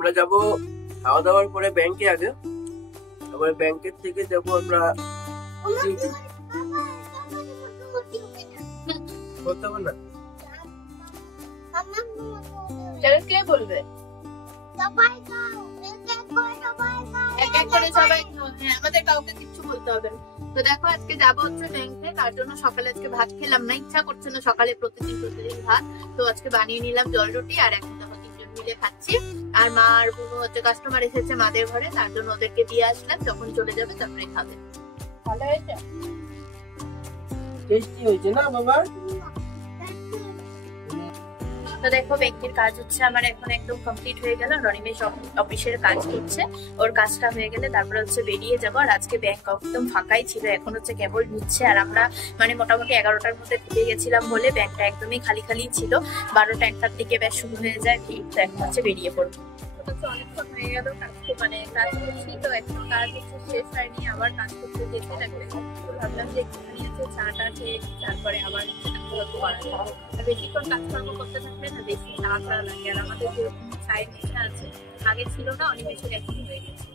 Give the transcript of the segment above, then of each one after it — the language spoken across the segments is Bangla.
আমরা যাব খাওয়া দাওয়ার পরে ব্যাংকে আগে, আবার ব্যাংকের থেকে যাব আমরা বলতে হবে না কে বলবে আমাদের কাউকে কিছু বলতে হবে না। তো দেখো আজকে যাবো হচ্ছে ব্যাংকে, তার জন্য সকালে আজকে ভাত খেলাম না, ইচ্ছা করছে না সকালে প্রতিদিন ভাত। তো আজকে বানিয়ে নিলাম জল রুটি, আর এখন দেখো তিনজন মিলে খাচ্ছি। আর মা আর বোন হচ্ছে কাস্টমার এসেছে মাদের ঘরে, তার জন্য ওদেরকে দিয়ে আসলাম, যখন চলে যাবে তারপরে খাবে। ভালো হয়েছে, টেস্টি হয়েছে না বাবা? তো দেখো ব্যাংকের কাজ হচ্ছে আমার এখন একদম কমপ্লিট হয়ে গেল। রনিমেষ অফিসের কাজ করছে, ওর কাজটা হয়ে গেলে তারপরে হচ্ছে বেরিয়ে যাবো। আর আজকে ব্যাংক একদম ফাঁকাই ছিল, এখন হচ্ছে কেবল ঢুকছে। আর আমরা মানে মোটামুটি 11টার মধ্যে ঢুকে গেছিলাম বলে ব্যাংকটা একদমই খালি খালি ছিল। 12টা 1টার দিকে ব্যাস শুরু হয়ে যায় ভিড়। তো এখন হচ্ছে বেরিয়ে পড়বো। অনেকক্ষণ হয়ে গেল মানে কাজ করছি, তো এখন কাজ হচ্ছে শেষ হয়নি, আবার কাজ করতে যেতে লাগবে। তো ভাবলাম যে একটুখানি আছে চাটা খেয়ে তারপরে আবার বেশিক্ষণ কাজকর্ম করতে থাকলে না বেশি তাড়া লাগে। আর আমাদের যেরকম সাইড নেশা আছে, আগে ছিল না, অনিমেষের এখন হয়ে গেছে।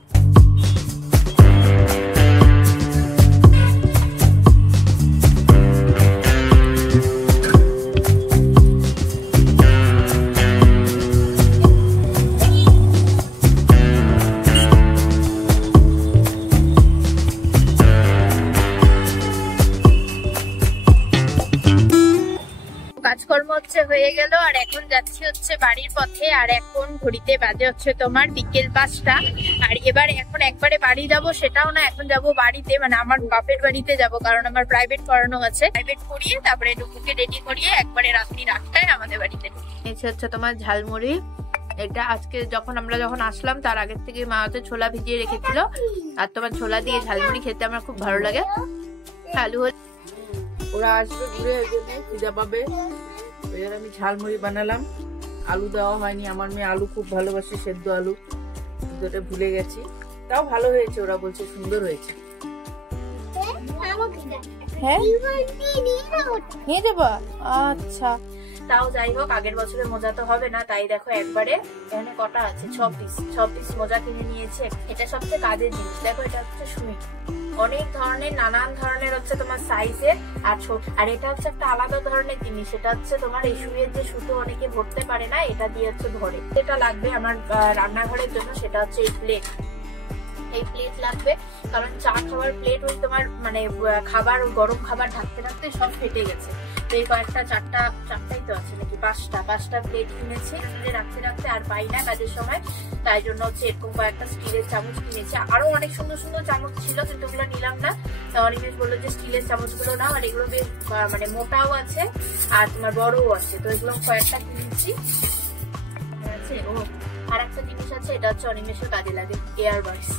কাজকর্ম হচ্ছে হয়ে গেল, আর এখন যাচ্ছি হচ্ছে বাড়ির পথে। আর এখন ঘড়িতে বাজে হচ্ছে তোমার বিকেল 5টা। আর এবার এখন একবারে বাড়ি যাব সেটাও না, এখন যাব বাড়িতে, মানে আমার বাপের বাড়িতে যাব, কারণ আমার প্রাইভেট পড়ানো আছে। প্রাইভেট পড়িয়ে তারপরে ডুকুকে রেডি করিয়ে একবারে রাত্রি 8টায় আমাদের বাড়িতে এসে হচ্ছে তোমার ঝালমুড়ি। এটা আজকে যখন আসলাম তার আগের থেকে মা হচ্ছে ছোলা ভিজিয়ে রেখেছিল, আর তোমার ছোলা দিয়ে ঝালমুড়ি খেতে আমার খুব ভালো লাগে। আলু ওরা আসবে ঘুরে, ওই জন্য খিদা পাবে, ওই জন্য আমি ঝালমুড়ি বানালাম। আলু দেওয়া হয়নি, আমার মেয়ে আলু খুব ভালোবাসে, সেদ্ধ আলু, কিন্তু ওটা ভুলে গেছি। তাও ভালো হয়েছে, ওরা বলছে সুন্দর হয়েছে। হ্যাঁ নিয়ে যাবো, আচ্ছা। তাও যাই হোক, আগের বছরের মোজা তো হবে না, তাই দেখো একবারে এখানে কটা আছে, 6 পিস মোজা কিনে নিয়েছে। এটা সবচেয়ে কাজের জিনিস। দেখো এটা হচ্ছে সুই, অনেক ধরনের নানান ধরনের হচ্ছে তোমার সাইজের আর ছোট। আর এটা হচ্ছে একটা আলাদা ধরনের জিনিস, এটা হচ্ছে তোমার এই সুইয়ের যে সুতো অনেকে ভরতে পারে না, এটা দিয়ে হচ্ছে ভরে। এটা লাগবে আমার রান্নাঘরের জন্য, সেটা হচ্ছে এই প্লেট লাগবে, কারণ চা খাবার প্লেট ওই তোমার মানে খাবার গরম খাবার ঢাকতে ঢাকতে সব ফেটে গেছে। তো এই কয়েকটা চারটাই তো আছে নাকি, 5টা প্লেট কিনেছি রাখতে আর পাই না কাজের সময়, তাই জন্য হচ্ছে এরকম কয়েকটা স্টিলের চামচ কিনেছি। আরো অনেক সুন্দর সুন্দর চামচ ছিল, কিন্তু ওগুলো নিলাম না। অনিমেষ বললো যে স্টিলের চামচ গুলো নাও, আর এগুলো বেশ মানে মোটাও আছে আর তোমার বড়ও আছে, তো এগুলো কয়েকটা কিনেছি। ও আর একটা জিনিস আছে, এটা হচ্ছে অনিমেষের কাজে লাগে, এয়ারবাডস।